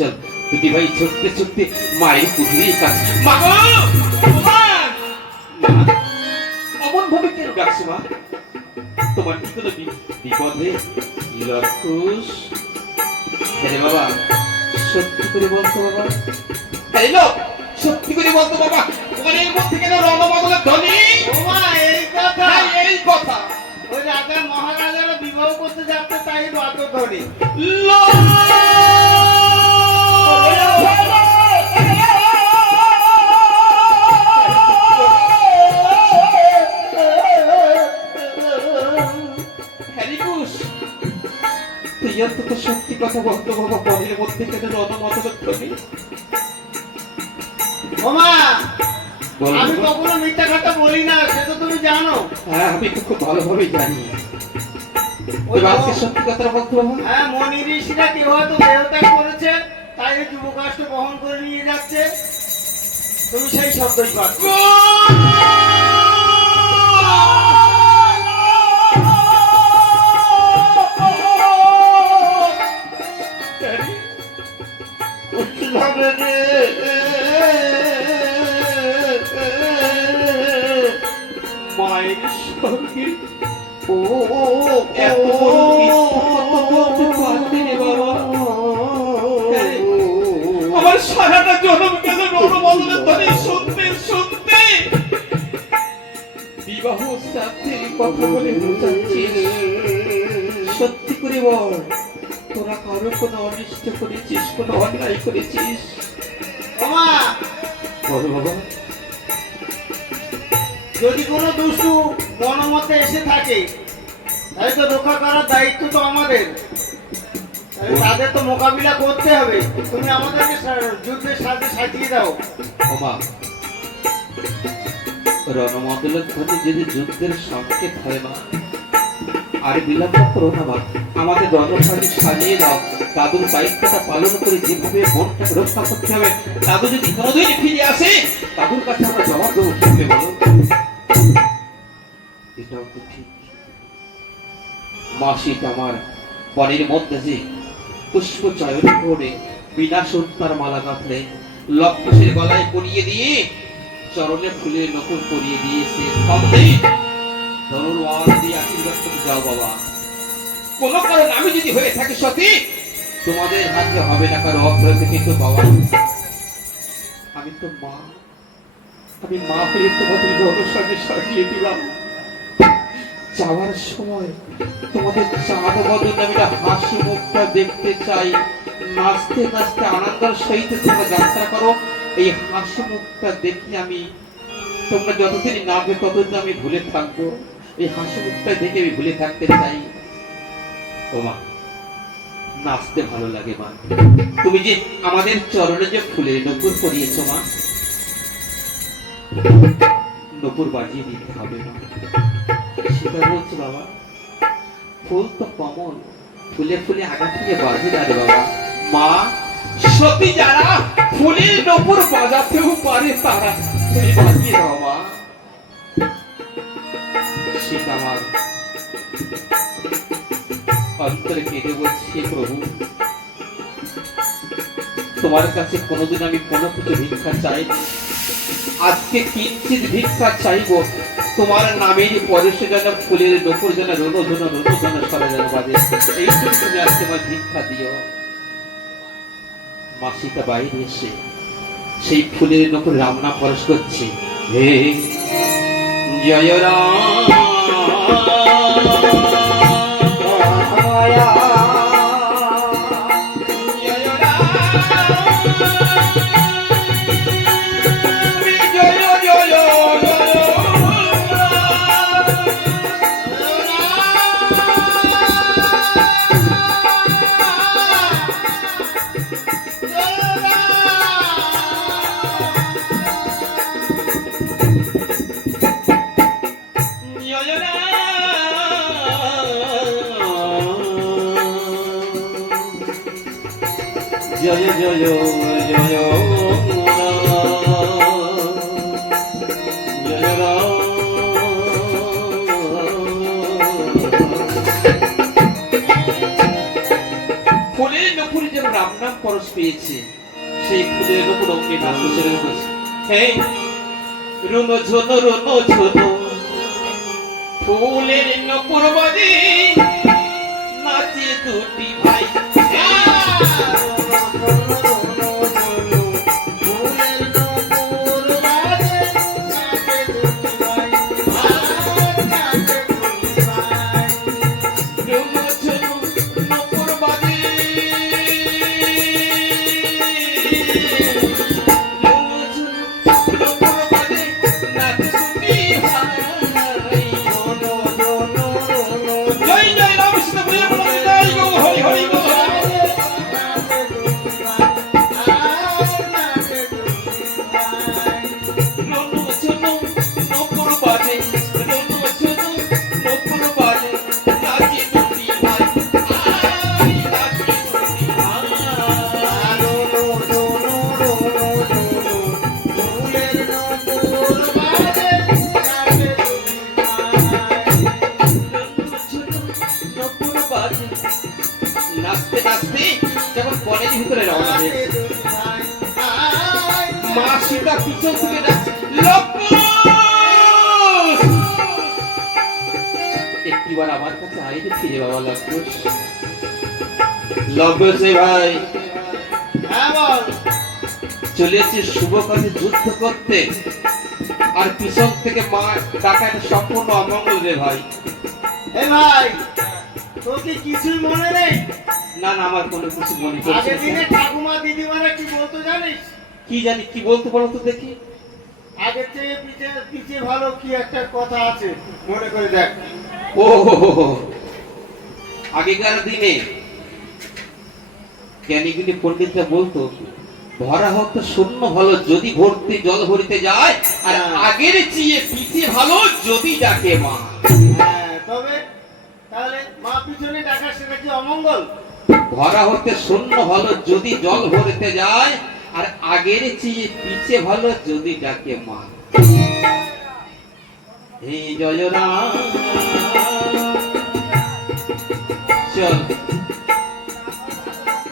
চল দুটি ভাই ছুটতে ছুটতে মায়ের কুটির কাছে। মা গো! মা! অমন ভাবে কেন ডাকছো মা? তোমার কি কোনো বিপদে লক্ষুষ? হ্যাঁ বাবা, সত্যি করে বলতো বাবা। হ্যালো, সত্যি করে বলতো বাবা, ঘরের মধ্যে কেন রণবদলের ধ্বনি? এই কথা, এই কথা ওই রাজা মহারাজারা বিবাহ করতে যাচ্ছে তাই বাদ্যধ্বনি। সত্যি কথা বলতো বাবা, ঘরের মধ্যে কেন রণবদলের ধ্বনি? ওমা, আমি কখনো মিথ্যা কথা বলি না, সে তো তুমি জানো। হ্যাঁ, আমি তো খুব ভালোভাবে জানি। ওই আজকে সত্যি কথাটা বলতো বাবা। হ্যাঁ, মনি ঋষিরা কেউ হয়তো দেহত্যাগ করেছে, তাই এই যুবকাষ্ট বহন করে নিয়ে যাচ্ছে। তুমি সেই শব্দই পাচ্ছ। মায়ের সঙ্গে এত বড় মিথ্যা কথা বলতে পারলে রে বাবা? আমার সারাটা জন্ম গেল রণবদলের ধ্বনি শুনতে শুনতে। বিবাহ শ্রাদ্ধের কথা বলে বোঝাচ্ছিস? সত্যি করে বল, তোরা কারো কোনো অনিষ্ট করেছিস, কোনো অন্যায় করেছিস? ওমা, বল বাবা। যদি কোনো দুষ্টু মনোমতে এসে থাকে, তাই তো রক্ষা করার দায়িত্ব তো আমাদের। তাদের তো মোকাবিলা করতে হবে। তুমি আমাদেরকে যুদ্ধের সাথে সাজিয়ে দাও। ওমা, রণমণ্ডলের ধ্বনি যদি যুদ্ধের সংকেত হয় মা, আর বিলম্ব করো না মা, আমাদের রণভাগে সাজিয়ে দাও। দাদুর দায়িত্বটা পালন করে যেভাবে মনটাকে রক্ষা করতে হবে, দাদু যদি কোনোদিন ফিরে আসে, দাদুর কাছে আমরা জবাব দেবো কিভাবে বলো? এটাও তো ঠিক। মাসি আমার বনের মধ্যে যে পুষ্প চয়ন করে বিনা সুতার মালা গাঁথলে লক্ষসের গলায় পরিয়ে দিয়ে চরণে ফুলের নকুল পরিয়ে দিয়েছে। আশীর্বাদ করতে যাও বাবা। কোন কারণ আমি যদি হয়ে থাকি সতী, তোমাদের হাতে হবে না কারো অগ্রতে, কিন্তু বাবা আমি তো মা, আমি মা হয়ে তোমাদের রণসাজে সাজিয়ে দিলাম। যাওয়ার সময় তোমাদের চাঁদ বদল আমি হাসি মুখটা দেখতে চাই। নাচতে নাচতে আনন্দের সহিত তোমরা যাত্রা করো, এই হাসি মুখটা দেখি আমি। তোমরা যতদিন নাচবে ততদিন আমি ভুলে থাকবো, এই হাসি মুখটা দেখে আমি ভুলে থাকতে চাই। ও মা, নাচতে ভালো লাগে মা। তুমি যে আমাদের চরণে যে ফুলের নপুর করিয়েছো মা, নপুর বাজিয়ে দিতে হবে না। সেটা বলছো বাবা, ফুল তো কমল, ফুলে ফুলে আগা থেকে বাজে না রে বাবা। মা, সত্যি যারা ফুলের নপুর বাজাতেও পারে তারা তুমি বাজিয়ে দাও মা। সেটা আমার অন্তরে কেঁদে বলছি, প্রভু তোমার কাছে কোনোদিন আমি কোনো কিছু ভিক্ষা চাইনি, আজকে কিঞ্চিত ভিক্ষা চাইব, তোমার নামের পরে সে যেন ফুলের নপুর যেন রোদন সরে যেন বাজে, এইটুকু তুমি আজকে আমার ভিক্ষা দিও। মাসিটা বাইরে এসে সেই ফুলের নপুর রাম নাম পরশ করছে, হে জয় রাম। জয় জয় জয় ফুলের নপুরে যেন রাম নাম পরশ পেয়েছে সেই ফুলের উপর অঙ্গে নাচ ছেড়ে বসে এই রুনো ঝুনো ফুলের নপুর বাজে নাচে দুটি ভাই রুনো ঝুনো নপুর বাজে রুনো ঝুনো নপুর বাজে নাচে দুটি ভাই জয় জয় রামকৃষ্ণ প্রিয় বলো জয় গো হরি হরি গো রুনো ঝুনো নপুর বাজে রুনো ঝুনো নপুর বাজে নাচে দুটি ভাই আই নাচে দুটি ভাই নাচতে নাচতে যখন বনের ভিতরে রওনা হয়েছে মা সীতা পিছন থেকে ডাকছে লক্ষ্মণ একটিবার আমার কাছে আইতে ফিরে বাবা লক্ষ্মণ লক্ষ্মণ সে ভাই চলেছে শুভ কাজে যুদ্ধ করতে আর পিছন থেকে মা ডাকা একটা সম্পূর্ণ অমঙ্গল রে ভাই ভাই তোর কি কিছুই মনে নেই? না না আমার কোনো কিছু মনে পড়ছে আগের না। দিনে ঠাকুমা দিদিমারা কি বলতো জানিস? কি জানি কি বলতে বলো তো দেখি আগের থেকে পিছে পিছে ভালো কি একটা কথা আছে, মনে করে দেখ। ও আগেকার দিনে জ্ঞানীগুলি পণ্ডিতরা বলতো ভরা হতো শূন্য ভালো যদি ভর্তি জল ভরিতে যায় আর আগের চেয়ে পিছে ভালো যদি ডাকে মা হ্যাঁ, তবে তাহলে মা পিছনে ডাকা সেটা কি অমঙ্গল? ভরা হতে শূন্য ভালো যদি জল ভরিতে যায় আর আগের চেয়ে পিছে ভালো যদি ডাকে মা এই জয় রাম চল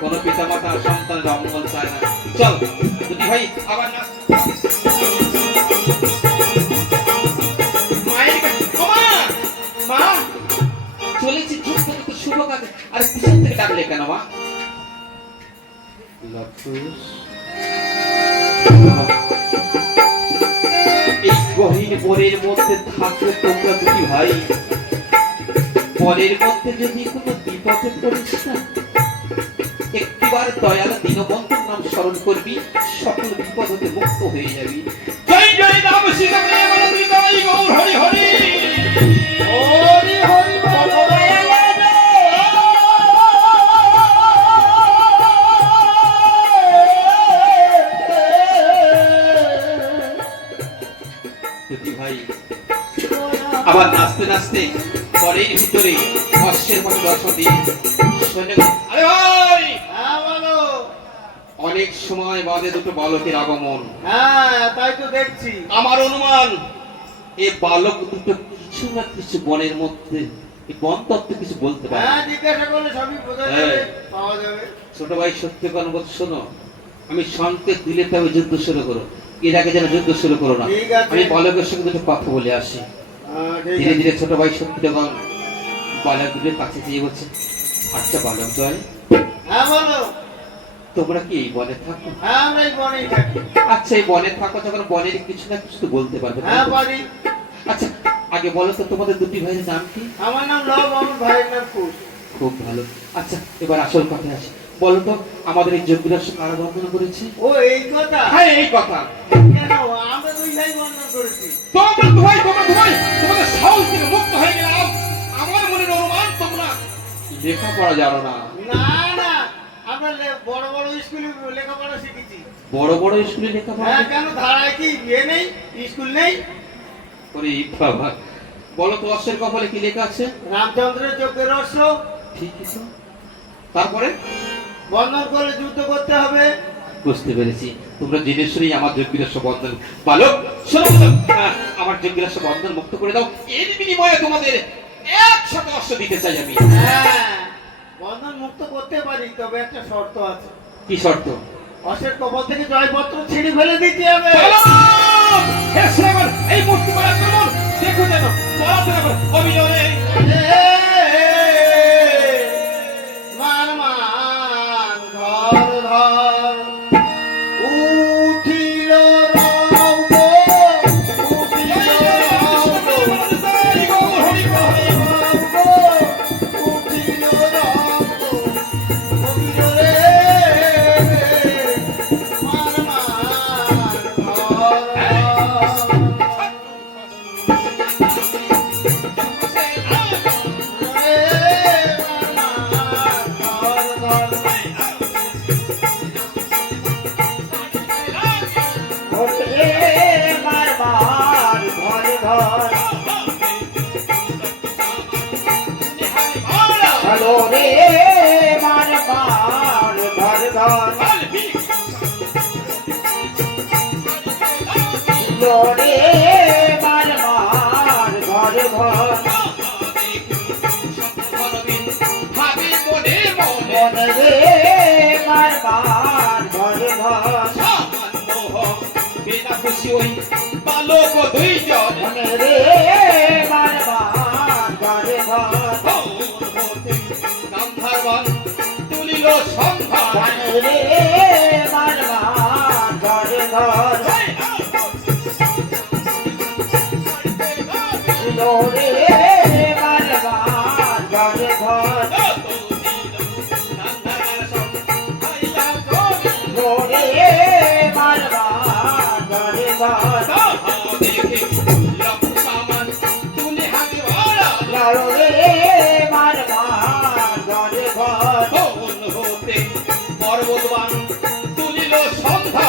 কোন পিতা মাতা সন্তানের অমঙ্গল চায় না চল দুটি ভাই আবার না মায়ের কাছে মা চলেছি যুদ্ধ করতে শুভ কাজে আর পিছন থেকে ডাকলে কেন মা এই গহীন বনের মধ্যে থাকলে তোমরা দুটি ভাই বনের মধ্যে যদি কোনো বিপদে পড়িস না একটিবার দয়াল দীনবন্ধুর নাম স্মরণ করবি সকল বিপদ হতে মুক্ত হয়ে যাবি জয় জয় রাম সীতা প্রেম জয় গৌর হরি হরি হরি হরি বল। দুটি ভাই আবার নাচতে নাচতে পরের ভিতরে অশ্বের মতো দর্শন দিয়ে সৈন্য আরে ভাই হ্যাঁ বলো। অনেক সময় বাদে দুটো বালকের আগমন হ্যাঁ তাই তো দেখছি। আমার অনুমান এই বালক দুটো কিছু না কিছু বনের মধ্যে এই বন তত্ত্ব কিছু বলতে পারে হ্যাঁ জিজ্ঞাসা করলে সবই বোঝা যাবে, পাওয়া যাবে। ছোট ভাই সত্যি কথা বলতে শোনো আমি সংকেত দিলে তবে যুদ্ধ শুরু করো এর আগে যেন যুদ্ধ শুরু করো না ঠিক আছে। আমি বালকের সঙ্গে দুটো কথা বলে আসি ঠিক ধীরে আছে। ধীরে ছোট ভাই সত্যি তখন বালক দুটোর কাছে যেয়ে বলছে আচ্ছা বালক জয় হ্যাঁ বলো। তোমরা কি এই বনে থাকো হ্যাঁ আমরা এই বনেই থাকি। আচ্ছা এই বনে থাকো যখন বনের কিছু না কিছু তো বলতে পারবে তাই হ্যাঁ তো? পারি। আচ্ছা আগে বলো তো তোমাদের দুটি ভাইয়ের নাম কি আমার নাম লব, আমার ভাইয়ের নাম কুশ। খুব ভালো আচ্ছা এবার আসল কথায় আসি বলো তো আমাদের এই যোগ্যরাজ কারা বন্ধন করেছে ও এই কথা? হ্যাঁ এই কথা কেন আমরা দুই ভাই বন্ধন করেছি? তোমাদের সাহস থেকে মুক্ত হয়ে গেলাম আমার মনের অনুমান তোমরা লেখাপড়া জানো না না না, আমরা বড় বড় স্কুলে লেখাপড়া শিখেছি। বড় বড় স্কুলে লেখাপড়া হ্যাঁ কেন ধারায় কি ইয়ে নেই, স্কুল নেই? করে বাবা বলো তো অশ্বের কপালে কি লেখা আছে রামচন্দ্রের যজ্ঞের রহস্য। ঠিকই তো তারপরে বন্ধন করে যুদ্ধ করতে হবে। বুঝতে পেরেছি তোমরা জেনে শুনেই আমার যোগ্যরাস্য বন্ধন বালক শোনো বলো, আমার যোগ্যরাস্য বন্ধন মুক্ত করে দাও এর বিনিময়ে তোমাদের 100 অশ্ব দিতে চাই আমি হ্যাঁ বন্ধন মুক্ত করতে পারি, তবে একটা শর্ত আছে। কি শর্ত? অশের কবল থেকে জয়পত্র ছিঁড়ে ফেলে দিতে হবে। হে শ্রাবণ, এই মূর্তি করা আক্রমণ দেখো যেন পড়াতে না পারে অবিলম্বে। মান মান ধর ধর উঠিল রব, উঠিল রব, উঠিল রব, উঠিল রে, মান মান ধর বালক দুইজন গান্ধারবান তুলিল সংধান পর্বতবান তুলিল সন্ধ্যা